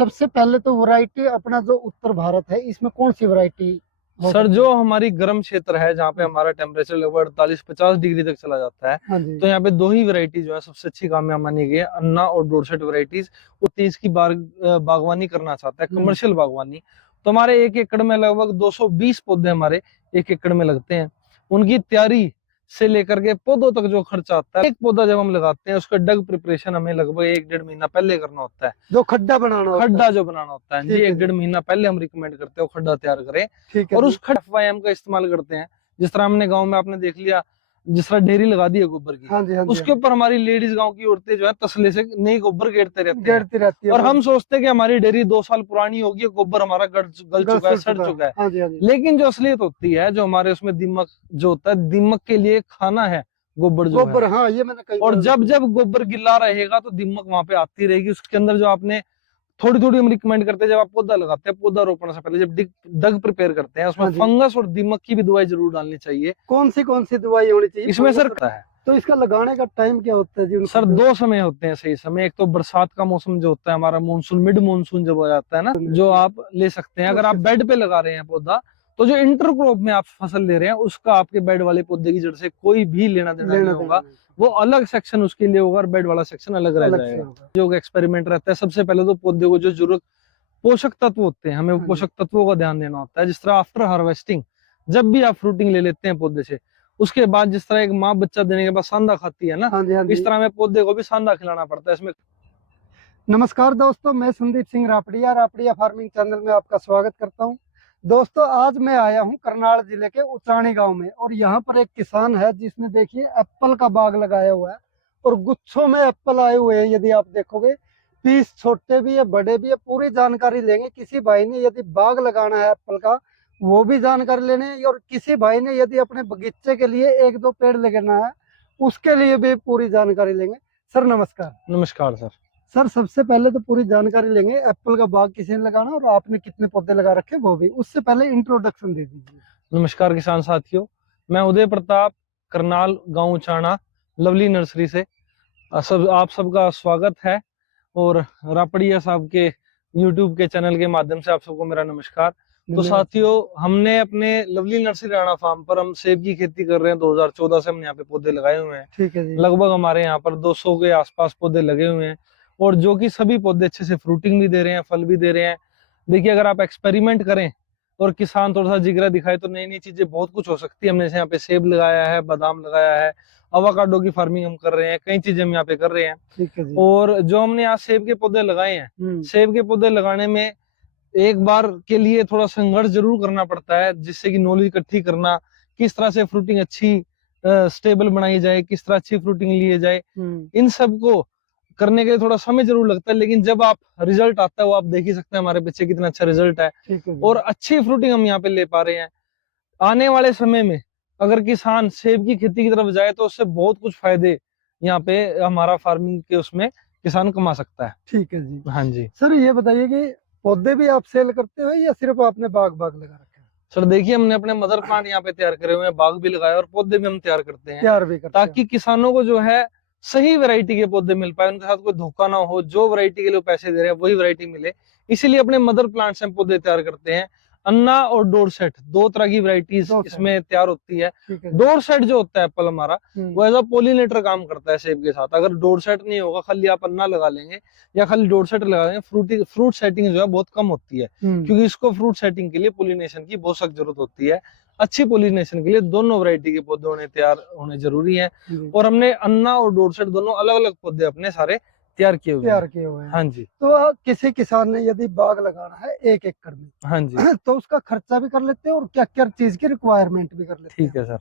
सबसे पहले तो वैरायटी अपना जो उत्तर भारत है, इसमें कौन सी वैरायटी हो सर सकती जो है? हमारी गर्म क्षेत्र है जहाँ पे हमारा टेम्परेचर लगभग 48-50 डिग्री तक चला जाता है, हाँ जी। तो यहाँ पे दो ही वैरायटी जो है सबसे अच्छी कामयाब मानी गई है, अन्ना और डोरसेट वैरायटीज। वो 30 की बागवानी करना चाहता है, कमर्शियल बागवानी। तो हमारे 1 एकड़ में लगभग 220 पौधे हमारे 1 एकड़ में लगते हैं। उनकी तैयारी से लेकर के पौधों तक जो खर्चा आता है, एक पौधा जब हम लगाते हैं उसका डग प्रिपरेशन हमें लगभग 1-1.5 महीना पहले करना होता है। जो खड्डा बनाना होता खड्डा है। जो बनाना होता है जी, ठीक है एक जी। डेढ़ महीना पहले हम रिकमेंड करते हैं वो खड्डा तैयार करें। ठीक है और जी। उस खड्डा FYM का इस्तेमाल करते हैं। जिस तरह हमने गांव में आपने देख लिया, जिस तरह ढेरी लगा दी है गोबर की, हाँ जी, हाँ जी, हाँ उसके जी। ऊपर हमारी लेडीज गांव की औरतें जो है तसले से नई गोबर गेरते रहते हैं। गेरती रहती है और वो। हम सोचते हैं कि हमारी डेयरी 2 साल पुरानी होगी, गोबर हमारा गल गल चुका है, सड़ सड़ चुका है। चुका है। हाँ जी, हाँ जी। लेकिन जो असलियत होती है, जो हमारे उसमें दीमक जो होता है, दीमक के लिए खाना है गोबर जो है। गोबर, हाँ, ये मैंने कई और बार जब सुना। जब गोबर गिला रहेगा तो दीमक वहां पे आती रहेगी। उसके अंदर जो आपने थोड़ी थोड़ी हम रिकमेंड करते हैं, जब आप पौधा लगाते हैं, पौधा रोपने से पहले जब डग प्रिपेयर करते हैं, उसमें हाँ जी। फंगस और दीमक की भी दवाई जरूर डालनी चाहिए। कौन सी दवाई होनी चाहिए इसमें फंगस सर और? तो इसका लगाने का टाइम क्या होता है जी उनको सर 2 समय होते हैं सही समय। एक तो बरसात का मौसम जो होता है हमारा, मानसून मिड मानसून जब हो जाता है ना, जो आप ले सकते हैं। अगर आप बेड पे लगा रहे हैं पौधा, तो जो इंटरक्रॉप में आप फसल ले रहे हैं उसका आपके बेड वाले पौधे की जड़ से कोई भी लेना देना नहीं लेना देना होगा। नहीं, वो अलग सेक्शन उसके लिए होगा और बेड वाला सेक्शन अलग रह अलग से जाएगा। होगा। जो एक्सपेरिमेंट रहता है, सबसे पहले तो पौधे को जो जरूरत पोषक तत्व होते हैं, हमें हाँ जी। पोषक तत्वों का ध्यान देना होता है। जिस तरह आफ्टर हार्वेस्टिंग, जब भी आप फ्रूटिंग ले लेते हैं पौधे से, उसके बाद जिस तरह एक माँ बच्चा देने के बाद सांदा खाती है ना, हाँ जी, हाँ इस जी। तरह हमें पौधे को भी सांदा खिलाना पड़ता है इसमें। नमस्कार दोस्तों, मैं संदीप सिंह रापड़िया रापड़िया फार्मिंग चैनल में आपका स्वागत करता हूं। दोस्तों, आज मैं आया हूं करनाल जिले के उचाणी गांव में, और यहां पर एक किसान है जिसने देखिए एप्पल का बाग लगाया हुआ है, और गुच्छों में एप्पल आए हुए हैं। यदि आप देखोगे, पीस छोटे भी है, बड़े भी है। पूरी जानकारी लेंगे। किसी भाई ने यदि बाग लगाना है एप्पल का, वो भी जानकारी लेने है, और किसी भाई ने यदि अपने बगीचे के लिए 1-2 पेड़ लगाना है, उसके लिए भी पूरी जानकारी लेंगे। सर नमस्कार। नमस्कार सर। सर, सबसे पहले तो पूरी जानकारी लेंगे, एप्पल का बाग किसी ने लगाना और आपने कितने पौधे लगा रखे वो भी। उससे पहले इंट्रोडक्शन दे दीजिए। नमस्कार किसान साथियों, मैं उदय प्रताप, करनाल गांव उचाणा, लवली नर्सरी से आप सबका स्वागत है। और रापड़िया साहब के यूट्यूब के चैनल के माध्यम से आप सबको मेरा नमस्कार। तो साथियों, हमने अपने लवली नर्सरी राणा फार्म पर हम सेब की खेती कर रहे हैं। 2014 से हम यहाँ पे पौधे लगाए हुए हैं। ठीक है जी। लगभग हमारे यहाँ पर 200 के आसपास पौधे लगे हुए हैं, और जो कि सभी पौधे अच्छे से फ्रूटिंग भी दे रहे हैं, फल भी दे रहे हैं। देखिए, अगर आप एक्सपेरिमेंट करें और किसान थोड़ा सा जिगरा दिखाए तो नई नई चीजें बहुत कुछ हो सकती है। हमने यहाँ पे सेब लगाया है, बादाम लगाया है, अवाकाडो की फार्मिंग हम कर रहे हैं, कई चीजें हम यहाँ पे कर रहे हैं। ठीक है जी। और जो हमने यहाँ सेब के पौधे लगाए हैं, सेब के पौधे लगाने में एक बार के लिए थोड़ा संघर्ष जरूर करना पड़ता है, जिससे कि नॉलेज इकट्ठी करना, किस तरह से फ्रूटिंग अच्छी स्टेबल बनाई जाए, किस तरह अच्छी फ्रूटिंग लिए जाए, इन सब को करने के लिए थोड़ा समय जरूर लगता है। लेकिन जब आप रिजल्ट आता है, वो आप देख ही सकते हैं हमारे पीछे कितना अच्छा रिजल्ट है। और अच्छी फ्रूटिंग हम यहाँ पे ले पा रहे हैं। आने वाले समय में अगर किसान सेब की खेती की तरफ जाए तो उससे बहुत कुछ फायदे यहाँ पे हमारा फार्मिंग के उसमें किसान कमा सकता है। ठीक है जी। हाँ जी सर, ये बताइए कि पौधे भी आप सेल करते हो या सिर्फ आपने बाग बाग लगा रखे हैं? सर, देखिए, हमने अपने मदर प्लांट यहाँ पे तैयार करे हुए हैं, बाग भी लगाए और पौधे भी हम तैयार करते हैं, तैयार भी करते हैं ताकि किसानों को जो है सही वैरायटी के पौधे मिल पाए, उनके साथ कोई धोखा ना हो, जो वैरायटी के लिए पैसे दे रहे हैं वही वैरायटी मिले। इसीलिए अपने मदर प्लांट से हम पौधे तैयार करते हैं। अन्ना और डोरसेट, 2 तरह की वैरायटीज इसमें तैयार होती है। डोरसेट जो होता है एप्पल हमारा, वो एज अ पोलिनेटर काम करता है सेब के साथ। अगर डोरसेट नहीं होगा, खाली आप अन्ना लगा लेंगे या खाली डोरसेट लगा लेंगे, फ्रूट सेटिंग जो है बहुत कम होती है, क्योंकि इसको फ्रूट सेटिंग के लिए पोलिनेशन की बहुत सख्त जरूरत होती है। अच्छी पोलिनेशन के लिए दोनों वैरायटी के पौधे होने तैयार होने जरूरी है। और हमने अन्ना और डोरसेट दोनों अलग अलग पौधे अपने सारे तैयार किए हुए हैं। हाँ जी। तो किसी किसान ने यदि बाग लगाना है 1 एकड़ में, हाँ जी, तो उसका खर्चा भी कर लेते हैं और क्या क्या चीज की रिक्वायरमेंट भी कर लेते हैं। ठीक है सर।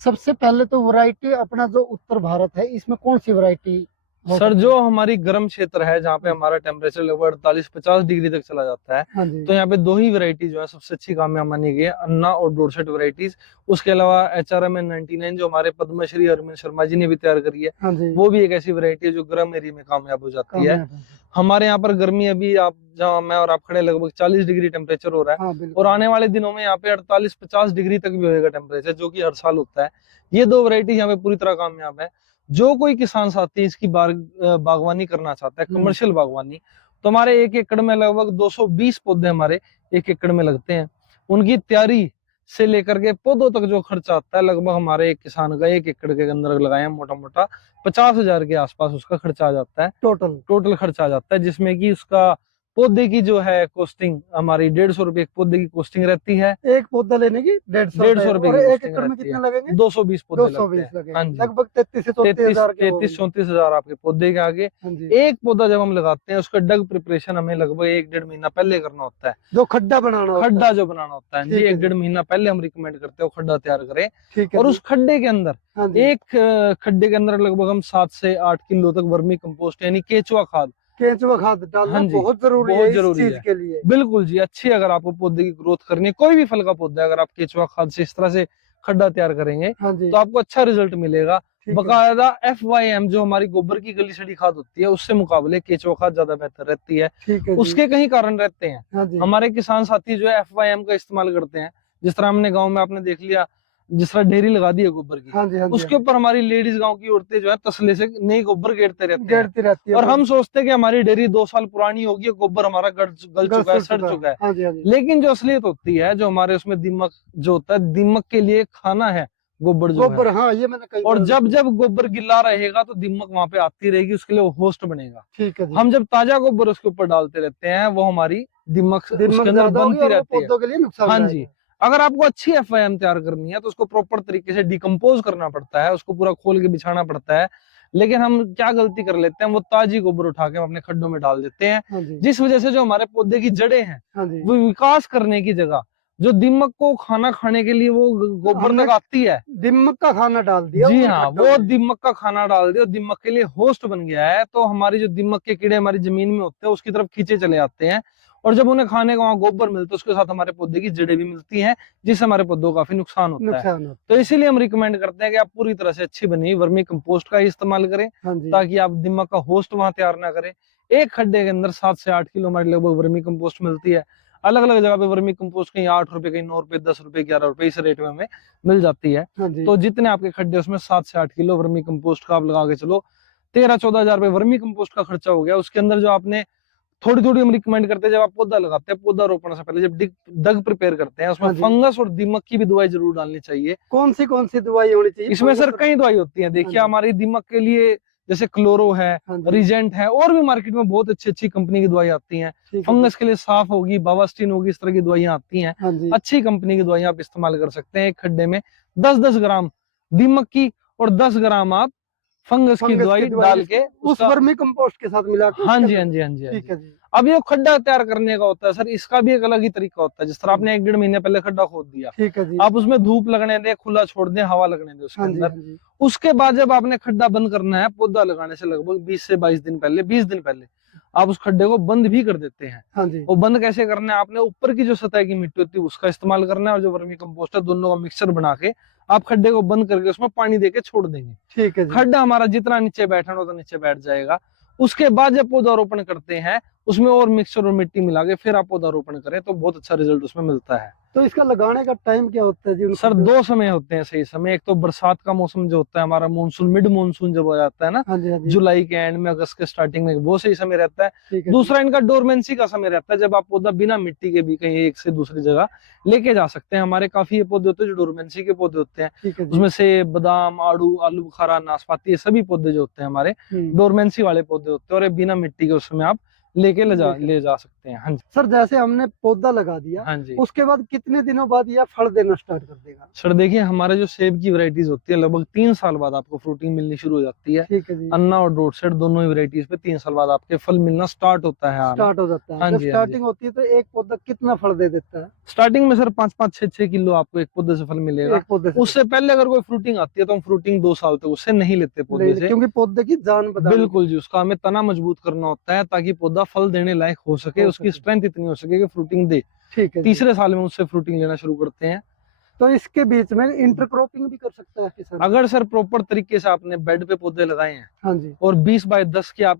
सबसे पहले तो वैरायटी अपना जो उत्तर भारत है, इसमें कौन सी वैरायटी सर जो हमारी गर्म क्षेत्र है जहाँ पे हमारा टेम्परेचर लगभग 48-50 डिग्री तक चला जाता है, तो यहाँ पे दो ही वैरायटी जो है सबसे अच्छी कामयाब मानी गई है, अन्ना और डोरसेट वैरायटीज। उसके अलावा HRMN 99 जो हमारे पद्मश्री अरविंद शर्मा जी ने भी तैयार करी है, वो भी एक ऐसी वैरायटी है जो गर्म एरिया में कामयाब हो जाती है। हमारे यहाँ पर गर्मी अभी आप जहाँ मैं और आप खड़े लगभग 40 डिग्री टेम्परेचर हो रहा है, और आने वाले दिनों में यहाँ पे 48-50 डिग्री तक भी होगा टेम्परेचर, जो कि हर साल होता है। ये दो वैरायटी यहाँ पे पूरी तरह कामयाब है। जो कोई किसान साथी इसकी बागवानी करना चाहता है, कमर्शियल बागवानी, तो हमारे 1 एकड़ में लगभग 220 पौधे हमारे 1 एकड़ में लगते हैं। उनकी तैयारी से लेकर के पौधों तक जो खर्चा आता है, लगभग हमारे एक किसान का 1 एकड़ के अंदर लगाए मोटा मोटा 50,000 के आसपास उसका खर्चा आ जाता है। टोटल खर्चा आ जाता है, जिसमें कि उसका पौधे की जो है कॉस्टिंग हमारी 150 रुपए एक पौधे की कॉस्टिंग रहती है। एक पौधा लेने की 150 रुपए और की 1 एकड़ में कितने लगेंगे? 220 पौधे 220 लगते हैं। लगेंगे। हाँ जी, लगभग 33 से 34 हजार के होंगे। 33-34 हजार आपके पौधे के आगे। हाँ जी। एक पौधा जब हम लगाते हैं उसका डग प्रिपरेशन हमें लगभग 1-1.5 महीना पहले करना होता है। जो खड्डा बनाना होता खड्डा है। जो बनाना होता है जी, ठीक है 1-1.5 महीना पहले हम रिकमेंड करते हैं वो खड्डा तैयार करें। ठीक है और जी। उस खड्डे के अंदर हाँ जी। एक खड्डे के अंदर लगभग हम 7 से 8 किलो तक वर्मी कंपोस्ट यानी केचुआ खाद, केंचुआ खाद डालना हाँ जी, बहुत जरूरी बहुत है इस जरूरी चीज है। के लिए। बिल्कुल जी, अच्छी अगर आपको पौधे की ग्रोथ करनी है, कोई भी फल का पौधा है, अगर आप केचुआ खाद से इस तरह से खड्डा तैयार करेंगे हाँ जी। तो आपको अच्छा रिजल्ट मिलेगा। ठीक है बकायदा FYM जो हमारी गोबर की गली सड़ी खाद होती है उससे मुकाबले केचुआ खाद ज्यादा बेहतर रहती है। ठीक है जी। उसके कई कारण रहते हैं। हाँ जी। हमारे किसान साथी जो है FYM का इस्तेमाल करते हैं, जिस तरह हमने गाँव में आपने देख लिया, जिस तरह ढेरी लगा दी है गोबर की, हाँ जी। हाँ जी। उसके ऊपर हमारी लेडीज गांव की औरतें जो है तसले से नई गोबर गेरते रहते हैं। गिरती रहती है और हम सोचते हैं कि हमारी डेयरी 2 साल पुरानी होगी, गोबर हमारा गल चुका है, सड़ चुका है। हाँ जी। हाँ जी। लेकिन जो असलियत होती है, जो हमारे उसमें दीमक जो होता है, दीमक के लिए खाना है गोबर जो गोबर, है। हाँ ये मैंने कई और बार जब देखा। जब गोबर गिला रहेगा तो दीमक वहां पे आती रहेगी, उसके लिए वो होस्ट बनेगा। ठीक है जी। हम जब ताजा गोबर उसके ऊपर डालते रहते हैं, वो हमारी दीमक उसके दीमक अंदर ज्यादा होगी बनती और वो रहती है। पौधों के लिए हाँ नुकसानदायक जी, है। अगर आपको अच्छी FYM तैयार करनी है तो उसको प्रॉपर तरीके से डिकम्पोज करना पड़ता है, उसको पूरा खोल के बिछाना पड़ता है। लेकिन हम क्या गलती कर लेते हैं, वो ताजी गोबर उठा के हम अपने खड्डों में डाल देते हैं, हाँ जी। जिस वजह से जो हमारे पौधे की जड़ें हैं हाँ जी। वो विकास करने की जगह जो दीमक को खाना खाने के लिए वो गोबर हमने तक आती है, दीमक का खाना डाल दिया जी उन हाँ, खड्डों वो में। दीमक का खाना डाल दिया, दीमक के लिए होस्ट बन गया है। तो हमारी जो दीमक के कीड़े हमारी जमीन में होते हैं उसकी तरफ खींचे चले आते हैं, और जब उन्हें खाने को वहां गोबर मिलता है उसके साथ हमारे पौधे की जड़ें भी मिलती हैं, जिससे हमारे पौधों को काफी नुकसान होता है। नुकसान होता तो है। इसीलिए हम रिकमेंड करते हैं कि आप पूरी तरह से अच्छी बनी हुई वर्मी कंपोस्ट का ही इस्तेमाल करें, हाँ जी। ताकि आप दीमक का होस्ट वहां तैयार ना करें। एक खड्डे के अंदर 7 से 8 किलो हमारी लगभग वर्मी कंपोस्ट मिलती है। अलग अलग जगह पे वर्मी कंपोस्ट कहीं 8 रुपए, कहीं 9 रुपए, 10 रुपए, 11 रुपए, इस रेट में हमें मिल जाती है। हाँ जी। तो जितने आपके खड्डे उसमें 7 से 8 किलो वर्मी कंपोस्ट का आप लगा के चलो, 13-14 हजार रुपए वर्मी कंपोस्ट का खर्चा हो गया। उसके अंदर जो आपने थोड़ी थोड़ी हम रिकमेंड करते हैं, जब आप पौधा लगाते हैं, पौधा रोपण से पहले जब डग प्रिपेयर करते हैं, उसमें हाँ जी। फंगस और दीमक की भी दवाई जरूर डालनी चाहिए। कौन सी दवाई होनी चाहिए इसमें फंगस सर और- कई दवाई होती है, देखिए हाँ जी। हमारी दीमक के लिए जैसे क्लोरो है, हाँ जी। रिजेंट है, और भी मार्केट में बहुत अच्छी अच्छी कंपनी की दवाई आती हैं। ठीक है फंगस के लिए साफ होगी, बावास्टिन होगी, इस तरह की दवाइयां आती हैं। हाँ जी। अच्छी कंपनी की दवाइयां आप इस्तेमाल कर सकते हैं। एक खड्डे में 10-10 ग्राम दीमक की और 10 ग्राम आप फंगस की दवाई डाल के उस वर्मी कंपोस्ट के साथ मिला के हाँ उसके जी, हाँ अंदर- जी, हाँ जी, हाँ ठीक जी। है जी। अब ये खड्डा तैयार करने का होता है सर, इसका भी एक अलग ही तरीका होता है। जिस तरह आपने 1-1.5 महीने पहले खड्डा खोद दिया, ठीक है जी। आप उसमें धूप लगने दें, खुला छोड़ दें, हवा लगने दें उसके हाँ जी। अंदर। हाँ जी। उसके बाद जब आपने खड्डा बंद करना है, पौधा लगाने से लगभग 20 से 22 दिन पहले, 20 दिन पहले आप उस खड्डे को बंद भी कर देते हैं। हाँ जी। वो बंद कैसे करना है, आपने ऊपर की जो सतह की मिट्टी होती है उसका इस्तेमाल करना है, और जो वर्मी कंपोस्ट है, दोनों का मिक्सचर बना के आप खड्डे को बंद करके उसमें पानी देके छोड़ देंगे। ठीक है जी। खड्डा हमारा जितना नीचे बैठना उतना नीचे बैठ जाएगा। उसके बाद जब पौधारोपण करते हैं, उसमें और मिक्सचर और मिट्टी मिला के फिर आप पौधारोपण करें तो बहुत अच्छा रिजल्ट उसमें मिलता है। तो इसका लगाने का टाइम क्या होता है जी? सर 2 समय होते हैं सही समय। एक तो बरसात का मौसम जो होता है हमारा, मानसून, मिड मानसून जब हो जाता है ना, हाँ जी। हाँ जी। जुलाई के एंड में, अगस्त के स्टार्टिंग में, वो सही समय रहता है। ठीक है जी। दूसरा इनका डोरमेंसी का समय रहता है, जब आप पौधा बिना मिट्टी के भी कहीं एक से दूसरी जगह लेके जा सकते हैं। हमारे काफी ये पौधे होते हैं जो डोरमेंसी के पौधे होते हैं, ठीक है जी। उसमें से बादाम, आड़ू, आलू बुखारा, नाशपाती, ये सभी पौधे जो होते हैं हमारे डोरमेंसी वाले पौधे होते हैं, और ये बिना मिट्टी के उसमें आप लेके ले जा सकते हैं। हाँ जी, सर जैसे हमने पौधा लगा दिया, हाँ जी। उसके बाद कितने दिनों बाद यह फल देना स्टार्ट कर देगा? सर देखिए, हमारे जो सेब की वैरायटीज होती है, लगभग 3 साल बाद आपको फ्रूटिंग मिलनी शुरू हो जाती है। ठीक है जी। अन्ना और डॉट सेट दोनों ही वैरायटीज पे 3 साल बाद आपके फल मिलना स्टार्ट होता है। स्टार्ट हो जाता है। हाँ जब जी, हाँ जी। स्टार्टिंग होती है तो एक पौधा कितना फल दे देता है? स्टार्टिंग में सर 5-5, 6-6 किलो आपको एक पौधे से फल मिलेगा। एक पौधे से? उससे पहले अगर कोई फ्रूटिंग आती है तो हम फ्रूटिंग 2 साल तक उससे नहीं लेते पौधे से। क्योंकि पौधे की जान बदल बिल्कुल जी, उसका हमें तना मजबूत करना होता है ताकि पौधा फल देने लायक हो सके, उसकी स्ट्रेंथ इतनी हो सके कि फ्रूटिंग दे। ठीक है जी। तीसरे साल में उससे फ्रूटिंग लेना शुरू करते हैं। तो इसके बीच में इंटरक्रॉपिंग भी कर सकता है किसान? अगर सर प्रॉपर तरीके से आपने बेड पे पौधे लगाए हैं, हाँ जी। और 20 बाय 10 की आप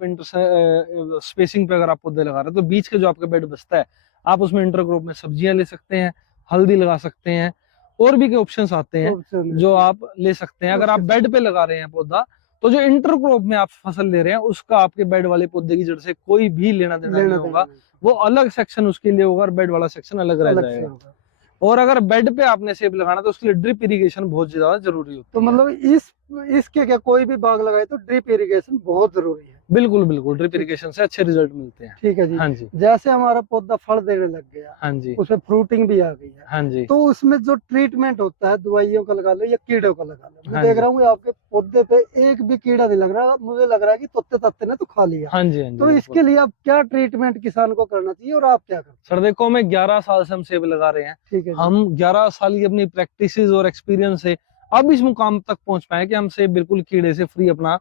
स्पेसिंग पे अगर आप पौधे लगा रहे हैं, तो बीच के जो आपका बेड बचता है, आप उसमें इंटरक्रॉप में सब्जियां ले सकते हैं, हल्दी लगा सकते हैं, और भी के ऑप्शंस आते हैं जो आप ले सकते हैं। अगर आप बेड पे लगा रहे हैं पौधा, तो जो इंटरक्रॉप में आप फसल ले रहे हैं उसका आपके बेड वाले पौधे की जड़ से कोई भी लेना देना नहीं होगा। वो अलग सेक्शन उसके लिए होगा और बेड वाला सेक्शन अलग रह अलग से जाएगा। होगा। और अगर बेड पे आपने सेब लगाना तो उसके लिए ड्रिप इरिगेशन बहुत ज्यादा जरूरी होती तो है। मतलब इसके क्या कोई भी बाग लगाए तो ड्रिप इरिगेशन बहुत जरूरी है। बिल्कुल बिल्कुल, ड्रिप इरिगेशन से अच्छे रिजल्ट मिलते हैं। ठीक है जी। हाँ जी, जैसे हमारा पौधा फल देने लग गया, हाँ जी, उसमें फ्रूटिंग भी आ गई है, हाँ जी, तो उसमें जो ट्रीटमेंट होता है दवाइयों का लगा लो या कीड़ों का लगा लो, मैं हाँ देख जी, रहा हूँ कि आपके पौधे पे एक भी कीड़ा नहीं लग रहा, मुझे लग रहा है कि तोते तत्ते ने तो खा लिया। हाँ जी, हाँ जी, तो बिल्कुल। इसके लिए आप क्या ट्रीटमेंट किसान को करना चाहिए और आप क्या करते हैं? सर देखो, हमें 11 साल से हम सेब लगा रहे हैं। ठीक है जी। हम 11 साल की अपनी प्रैक्टिस और एक्सपीरियंस से अब इस मुकाम तक पहुंच पाए कि हम सेब बिल्कुल कीड़े से फ्री अपना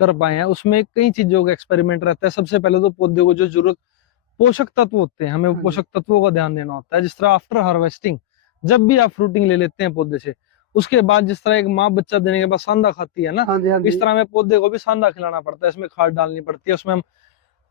कर पाए हैं। उसमें कई चीजों का एक्सपेरिमेंट रहता है। सबसे पहले तो पौधे को जो जरूरत पोषक तत्व होते हैं, हमें हाँ जी। पोषक तत्वों का ध्यान देना होता है। जिस तरह आफ्टर हार्वेस्टिंग, जब भी आप फ्रूटिंग ले लेते हैं पौधे से, उसके बाद जिस तरह एक माँ बच्चा देने के बाद सांदा खाती है ना, हाँ जी, हाँ इस जी। तरह हमें पौधे को भी सांदा खिलाना पड़ता है। इसमें खाद डालनी पड़ती है। उसमें हम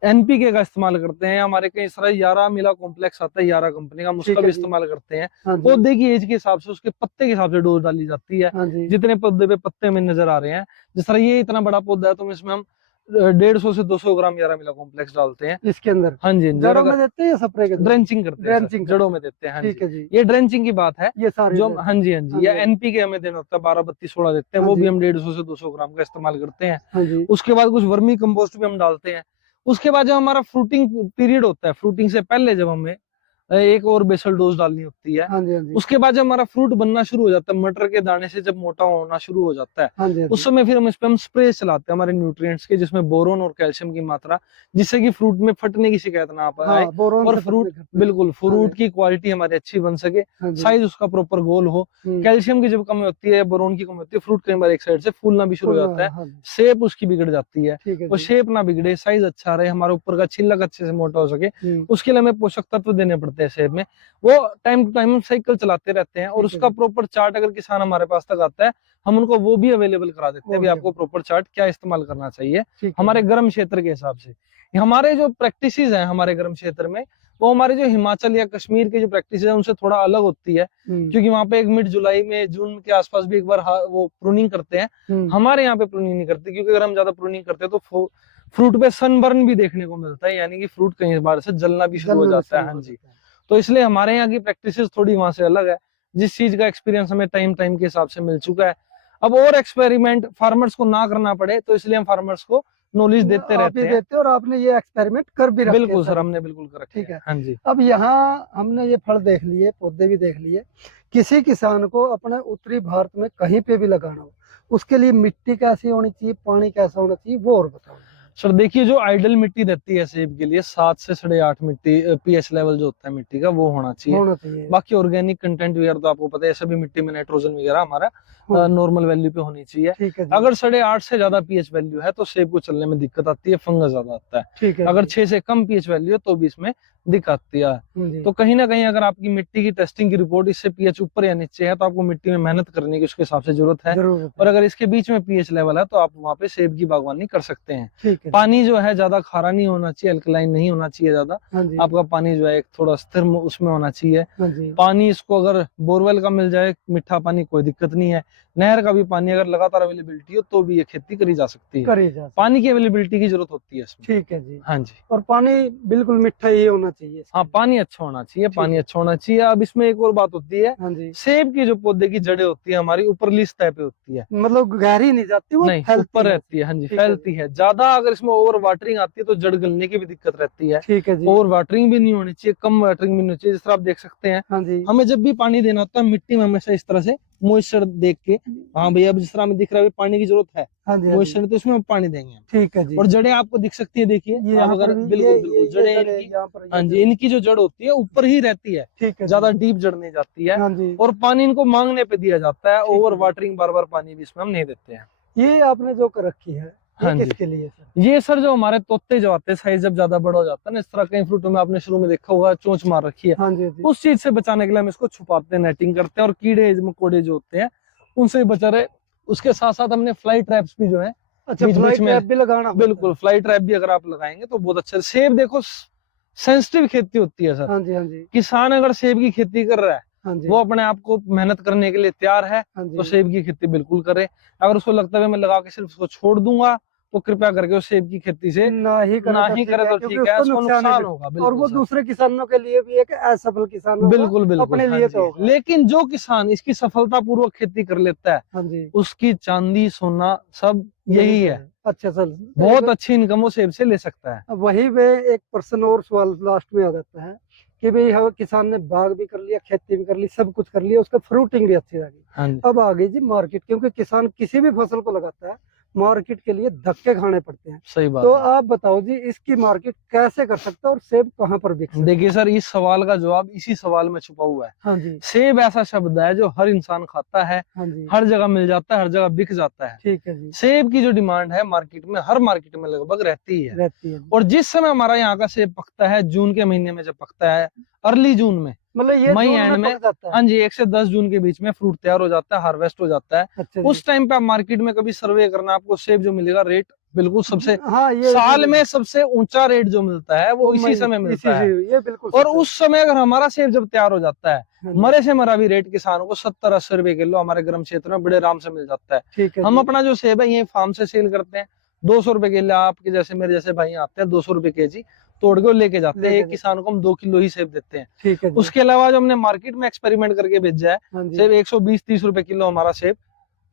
एनपीके का इस्तेमाल करते हैं। हमारे कई सारा यारा मिला कॉम्प्लेक्स आता है, यारा कंपनी का, हम उसका ठीक भी है जी। इस्तेमाल करते हैं। हाँ जी। पौधे की एज के हिसाब से, उसके पत्ते के हिसाब से डोज डाली जाती है। हाँ जी। जितने पौधे पे पत्ते में नजर आ रहे हैं, जिस तरह ये इतना बड़ा पौधा है तो इसमें हम 150 से 200 ग्राम यारा मिला कॉम्प्लेक्स डालते हैं। इसके अंदर हाँ जी, हाँ जी। और जड़ों में अगर देते हैं या स्प्रे के द्वारा? ड्रेंचिंग करते हैं सर, ड्रेंचिंग जड़ों करते में देते हैं। हाँ हैं। ठीक जी, है जी। ये ड्रेंचिंग की बात है। ये सारी जो ड्रेंचिंग। हाँ जी, हाँ जी, हाँ या जी। एनपीके हमें देना होता है, 12-32-16 देते हैं, हाँ वो भी जी। हम 150 से 200 ग्राम का इस्तेमाल करते हैं। हाँ जी। उसके बाद कुछ वर्मी कंपोस्ट भी हम डालते हैं। उसके बाद जब हमारा फ्रूटिंग पीरियड होता है, फ्रूटिंग से पहले जब हमें एक और बेसल डोज डालनी होती है। हाँ जी। हाँ जी। उसके बाद जब हमारा फ्रूट बनना शुरू हो जाता है, मटर के दाने से जब मोटा होना शुरू हो जाता है, हाँ जी। हाँ उस जी। समय फिर हम इस पे हम स्प्रे चलाते हैं हमारे न्यूट्रिएंट्स के, जिसमें बोरोन और कैल्शियम की मात्रा, जिससे कि फ्रूट में फटने की शिकायत ना आए हाँ, बोरोन और से फ्रूट, फटने करते हैं। बिल्कुल हाँ फ्रूट जी। की क्वालिटी हमारी अच्छी बन सके, हाँ जी। साइज उसका प्रॉपर गोल हो। कैल्शियम की जब कमी होती है, बोरोन की कमी होती है, फ्रूट कई बार एक साइड से फूलना भी शुरू हो जाता है, हाँ जी। शेप उसकी बिगड़ जाती है। ठीक है वो जी। शेप ना बिगड़े, साइज अच्छा रहे, हमारे ऊपर का छिलक अच्छे से मोटा हो सके, उसके लिए हमें पोषक तत्व देने पड़ते हैं शेप में। वो टाइम टू टाइम साइकिल चलाते रहते हैं और ठीक है उसका जी। प्रॉपर चार्ट अगर किसान हमारे पास तक आता है, हम उनको वो भी अवेलेबल करा देते वो हैं। भी भी आपको प्रॉपर चार्ट क्या इस्तेमाल करना चाहिए ठीक है हमारे जी। गर्म क्षेत्र के हिसाब से। हमारे जो प्रैक्टिसेस हैं हमारे गर्म क्षेत्र में, वो हमारे जो हिमाचल या कश्मीर के जो प्रैक्टिस है उनसे थोड़ा अलग होती है, क्योंकि वहां पे एक मिड जुलाई में, जून के आसपास भी एक बार वो प्रूनिंग करते हैं। हमारे यहाँ पे प्रूनिंग नहीं करते, क्योंकि अगर हम ज्यादा प्रूनिंग करते हैं तो फ्रूट पे सनबर्न भी देखने को मिलता है, यानी कि फ्रूट कई बार से जलना भी शुरू हो जलना भी जाता है। शुरू हाँ हो जी, जाता है। तो इसलिए हमारे यहाँ की प्रैक्टिसेस थोड़ी वहां से अलग है, जिस चीज का एक्सपीरियंस हमें टाइम टाइम के हिसाब से मिल चुका है। अब और एक्सपेरिमेंट फार्मर्स को ना करना पड़े, तो इसलिए हम फार्मर्स को नॉलेज देते आप ही रहते हैं। देते हो और आपने ये एक्सपेरिमेंट कर भी रखे हैं बिल्कुल सर, सभी हमने चीजें। बिल्कुल कर रखे ठीक हैं। है। हाँ जी, अब यहाँ हमने ये फल देख लिए, पौधे भी देख लिए। किसी किसान को अपने उत्तरी भारत में कहीं पे भी लगाना हो, उसके लिए मिट्टी कैसी होनी चाहिए, पानी कैसा होना चाहिए, वो और बताओ। सर देखिए, जो आइडल मिट्टी रहती है सेब के लिए 7 से 8.5 मिट्टी पीएच लेवल जो होता है मिट्टी का, वो होना चाहिए। होना चाहिए। बाकी ऑर्गेनिक कंटेंट वगैरह तो आपको पता है, सभी मिट्टी में नाइट्रोजन वगैरह हमारा नॉर्मल वैल्यू पे होनी चाहिए। ठीक है जी। अगर 8.5 से ज्यादा पीएच वैल्यू है तो सेब को चलने में दिक्कत आती है, फंगस ज्यादा आता है। ठीक है अगर जी। 6 से कम पीएच वैल्यू है तो भी इसमें दिक्कत आती है। जी। तो कहीं ना कहीं अगर आपकी मिट्टी की टेस्टिंग की रिपोर्ट इससे पीएच ऊपर या नीचे है, तो आपको मिट्टी में मेहनत करने की उसके हिसाब से जरूरत है। जरूरत और है। अगर इसके बीच में पीएच लेवल है तो आप वहाँ पे सेब की बागवानी कर सकते हैं। ठीक है जी। पानी जो है ज्यादा खारा नहीं होना चाहिए, अल्कलाइन नहीं होना चाहिए ज्यादा। हाँ जी। आपका पानी जो है एक थोड़ा स्थिर उसमें होना चाहिए। हाँ जी। पानी इसको अगर बोरवेल का मिल जाए मीठा पानी, कोई दिक्कत नहीं है। नहर का भी पानी अगर लगातार अवेलेबिलिटी हो तो भी ये खेती करी जा सकती है। करी जा सकती पानी की अवेलेबिलिटी की जरूरत होती है इसमें। है। ठीक है जी। हाँ जी, और पानी बिल्कुल मीठा ही होना चाहिए इसके हाँ लिए। पानी अच्छा होना चाहिए, पानी है। अच्छा होना चाहिए। अब इसमें एक और बात होती है, हाँ जी। सेब की जो पौधे की जड़ें होती है हमारी ऊपरली सतह पे होती है, मतलब गहरी नहीं जाती, वो नहीं फैलती ऊपर है। रहती है। हाँ जी, ठीक है फैलती है ज्यादा। अगर इसमें ओवर वाटरिंग आती है तो जड़ गलने की भी दिक्कत रहती है। ठीक है जी। ओवर वाटरिंग भी नहीं होनी चाहिए, कम वाटरिंग भी नहीं होनी चाहिए। जिस तरह आप देख सकते हैं, हाँ जी। हमें जब भी पानी देना होता है मिट्टी में हमेशा इस तरह से मॉइस्चर देख के, हाँ भैया अब जिस तरह हमें दिख रहा है पानी की जरूरत है, हाँ जी। हाँ जी। मॉइस्चर तो इसमें हम पानी देंगे। ठीक है जी। और जड़ें आपको दिख सकती है, देखिए ये आप यहाँ अगर पर भी बिल्कुल बिल्कुल जड़ें जड़ है, इनकी, यहाँ पर हाँ ये जी, जड़। इनकी जो जड़ होती है ऊपर ही रहती है, ठीक है ज्यादा जी। डीप जड़ नहीं जाती है। हाँ जी। और पानी इनको मांगने पे दिया जाता है, ठीक है ओवर जी। वाटरिंग बार बार पानी भी इसमें हम नहीं देते हैं। ये आपने जो कर रखी है, ये हाँ जी, किसके लिए सर? ये सर जो हमारे तोते जो आते हैं, साइज जब ज्यादा बड़ा हो जाता है ना, इस तरह कई फ्रूटों में आपने शुरू में देखा होगा चोंच मार रखी है, हाँ जी। जी। उस चीज से बचाने के लिए हम इसको छुपाते हैं, नेटिंग करते हैं, और कीड़े मकोड़े जो होते हैं उनसे भी बचा रहे। उसके साथ साथ हमने फ्लाई ट्रैप्स भी जो है अच्छा, बीच फ्लाई बीच में, ट्रैप भी लगाना होता है? बिल्कुल फ्लाई ट्रैप भी अगर आप लगाएंगे तो बहुत अच्छा। सेब देखो सेंसिटिव खेती होती है सर। हाँ जी। हाँ जी। किसान अगर सेब की खेती कर रहा है हाँ जी, वो अपने आप को मेहनत करने के लिए तैयार है हाँ तो जी, सेब की खेती बिल्कुल करे। अगर उसको लगता है मैं लगा के सिर्फ उसको छोड़ दूंगा तो कृपया करके उस सेब की खेती से ना ही करे ना तो ही ठीक करे है, तो क्योंकि ठीक है, उसको उसको नुकसान ही नुकसान होगा। और बिल्कुल वो सर, दूसरे किसानों के लिए भी एक असफल किसान होगा, बिल्कुल बिल्कुल, अपने हाँ लिए जी। तो होगा। लेकिन जो किसान इसकी सफलता पूर्वक खेती कर लेता है हाँ जी, उसकी चांदी सोना सब यही यही तो है। है। अच्छा सर, बहुत एक अच्छी इनकम वो सेब से ले सकता है। वही में एक पर्सन और सवाल लास्ट में आ जाता है कि भाई हाँ, किसान ने बाग भी कर लिया, खेती भी कर ली, सब कुछ कर लिया, उसका फ्रूटिंग भी अच्छी लगी। हाँ जी, अब आ गई जी मार्केट, क्योंकि किसान किसी भी फसल को लगाता है मार्केट के लिए धक्के खाने पड़ते हैं। सही तो बात है। आप बताओ जी, इसकी मार्केट कैसे कर सकता है और सेब कहाँ पर बिक सकता देखिए है? सर, इस सवाल का जवाब इसी सवाल में छुपा हुआ है। हाँ जी, सेब ऐसा शब्द है जो हर इंसान खाता है, हाँ जी, हर जगह मिल जाता है, हर जगह बिक जाता है। ठीक है जी, सेब की जो डिमांड है मार्केट में, हर मार्केट में लगभग रहती ही है। रहती है जी। और जिस समय हमारा यहाँ का सेब पकता है, जून के महीने में जब पकता है, अर्ली जून में, मतलब ये मई जून एंड में में, पक जाता है? हाँ जी, 1 से 10 जून के बीच में फ्रूट तैयार हो जाता है, हार्वेस्ट हो जाता है। अच्छा जी, उस टाइम पे आप मार्केट में कभी सर्वे करना, आपको सेब जो मिलेगा रेट बिल्कुल सबसे, हाँ ये साल में सबसे ऊंचा रेट जो मिलता है वो वो इसी मई, समय इसी मिलता से है। ये बिल्कुल और सच है। उस समय अगर हमारा सेब जब तैयार हो जाता है, हाँ जी, मरे से मरा भी रेट किसानों को 70-80 रुपए किलो हमारे गर्म क्षेत्र में बड़े आराम से मिल जाता है। ठीक है हम जी, अपना जो सेब है ये फार्म से सेल करते हैं, 200 रुपए किलो। आपके जैसे मेरे जैसे भाई आते हैं 200 रुपए केजी तोड़ के लेके जाते हैं। लेके एक जाते, किसान को हम 2 किलो ही सेब देते हैं। ठीक है जी, उसके अलावा जो हमने मार्केट में एक्सपेरिमेंट करके भेजा है, हाँ जी, सेब 120-30 रुपए किलो हमारा सेब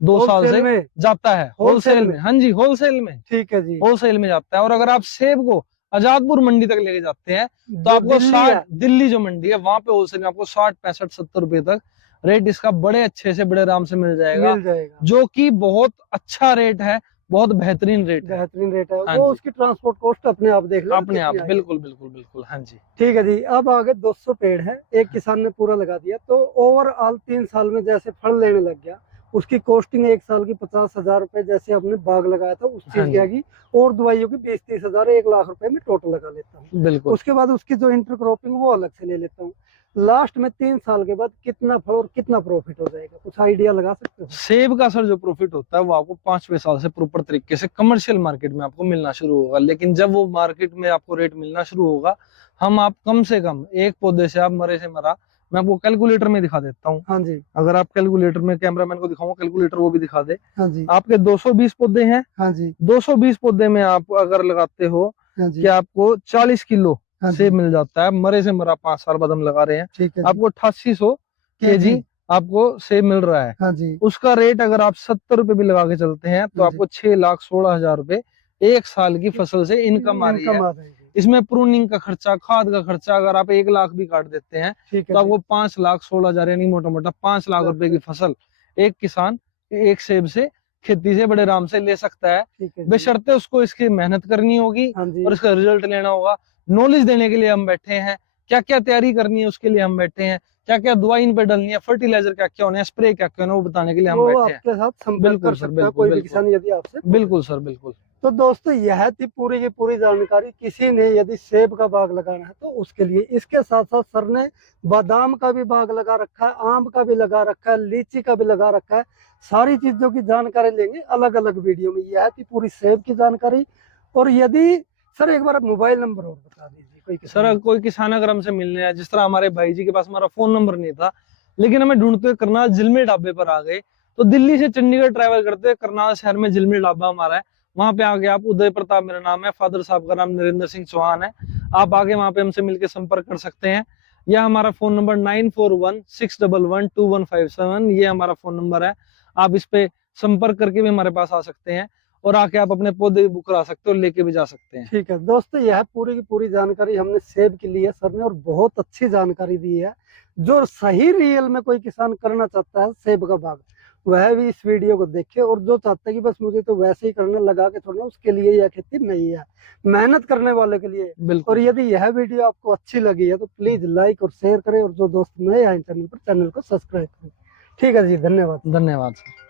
2 साल होलसेल से में, जाता है होलसेल होलसेल में, में। हाँ जी, होलसेल में, ठीक है जी। होलसेल में जाता है। और अगर आप सेब को आजादपुर मंडी तक लेके जाते हैं तो जो आपको दिल्ली 60, है, दिल्ली जो मंडी है वहां पे होलसेल में आपको 60, 65, 70 रुपए तक रेट इसका बड़े अच्छे से बड़े आराम से मिल जाएगा, मिल जाएगा, जो कि बहुत अच्छा रेट है, बहुत बेहतरीन रेट है। बेहतरीन रेट है। हाँ वो जी, उसकी ट्रांसपोर्ट कॉस्ट अपने आप देख लेना अपने आप, कितनी आएगी। बिल्कुल बिल्कुल बिल्कुल, हाँ जी। ठीक है जी, अब आगे 200 पेड़ है, एक किसान ने पूरा लगा दिया, तो ओवरऑल 3 साल में जैसे फल लेने लग गया, उसकी कॉस्टिंग 1 साल की 50,000 रुपए, जैसे हमने बाग लगाया था उस हाँ चीज की जी, आएगी। और दवाइयों की 20-30 हजार, 1 लाख रुपए में टोटल लगा लेता हूँ। बिल्कुल। उसके बाद उसकी जो इंटरक्रॉपिंग वो अलग से ले लेता हूँ। लास्ट में 3 साल के बाद कितना फल और कितना प्रॉफिट हो जाएगा, कुछ आइडिया लगा सकते हो? सेब का सर जो प्रॉफिट होता है वो आपको 5वें साल से प्रॉपर तरीके से कमर्शियल मार्केट में आपको मिलना शुरू होगा। लेकिन जब वो मार्केट में आपको रेट मिलना शुरू होगा, हम आप कम से कम एक पौधे से आप मरे से मरा, मैं आपको कैलकुलेटर में दिखा देता हूँ। हाँ जी, अगर आप कैलकुलेटर में, कैमरामैन को दिखाऊंगा कैलकुलेटर, वो भी दिखा दे। हाँ जी, आपके 220 पौधे हैं, हाँ जी, 220 पौधे में आप अगर लगाते हो हाँ कि जी, आपको 40 किलो हाँ सेब जी, मिल जाता है, मरे से मरा 5 साल बाद हम लगा रहे हैं, ठीक है जी, आपको 8800 केजी, केजी आपको सेब मिल रहा है। हाँ जी, उसका रेट अगर आप 70 रुपए भी लगा के चलते हैं तो हाँ जी, आपको 6,16,000 रुपए 1 साल की फसल से इनकम आ रही है। इनकम आ जाएगी, इसमें प्रूनिंग का खर्चा, खाद का खर्चा अगर आप 1 लाख भी काट देते हैं ठीक है तो जी, आपको 5,16,000 यानी मोटा मोटा 5 लाख रुपए की फसल एक किसान एक सेब से खेती से बड़े आराम से ले सकता है। ठीक है जी, बशर्ते उसको इसकी मेहनत करनी होगी हाँ जी, और इसका रिजल्ट लेना होगा। नॉलेज देने के लिए हम बैठे हैं, क्या क्या तैयारी करनी है उसके लिए हम बैठे हैं, क्या क्या दवा इन पे डालनी है, फर्टिलाइजर क्या क्या होना है, स्प्रे क्या क्या होना है, वो बताने के लिए हम वो बैठे हैं। आपके साथ संपर्क कर बिल्कुल सर, सकता है बिल्कुल कोई भी बिल्कुल, किसान यदि आपसे पूछे। बिल्कुल सर, बिल्कुल। तो दोस्तों, यह थी पूरी की पूरी जानकारी। किसी ने यदि सेब का बाग लगाना है तो उसके लिए। इसके साथ साथ सर ने बादाम का भी बाग लगा रखा है, आम का भी लगा रखा है, लीची का भी लगा रखा है। सारी चीजों की जानकारी लेंगे अलग अलग वीडियो में। यह थी पूरी सेब की जानकारी। और यदि सर एक बार मोबाइल नंबर और बता दीजिए, कोई किसान। सर कोई किसान अगर हमसे मिलने आए, जिस तरह हमारे भाई जी के पास हमारा फोन नंबर नहीं था, लेकिन हमें ढूंढते हुए करनाल झिलमिल ढाबे पर आ गए, तो दिल्ली से चंडीगढ़ ट्रैवल करते हुए करनाल शहर में झिलमिल ढाबा हमारा है, वहां पे आके आप, उदय प्रताप मेरा नाम है, फादर साहब का नाम नरेंद्र सिंह चौहान है, आप आके वहां पे हमसे मिलकर संपर्क कर सकते हैं। या हमारा फोन नंबर 9416112157, ये हमारा फोन नंबर है। आप इस पे संपर्क करके भी हमारे पास आ सकते हैं और आके आप अपने पौधे भी बुक करा सकते हो और लेके भी जा सकते हैं। ठीक है दोस्तों, यह पूरी की पूरी जानकारी हमने सेब की ली है सर ने, और बहुत अच्छी जानकारी दी है। जो सही रियल में कोई किसान करना चाहता है सेब का बाग, वह भी इस वीडियो को देखे। और जो चाहता है कि बस मुझे तो वैसे ही करना, लगा के छोड़ना, उसके लिए यह खेती नहीं है, मेहनत करने वाले के लिए है। बिल्कुल और सर। यदि यह वीडियो आपको अच्छी लगी है तो प्लीज लाइक और शेयर करें, और जो दोस्त नए आए चैनल पर, चैनल को सब्सक्राइब करें। ठीक है जी, धन्यवाद। धन्यवाद सर।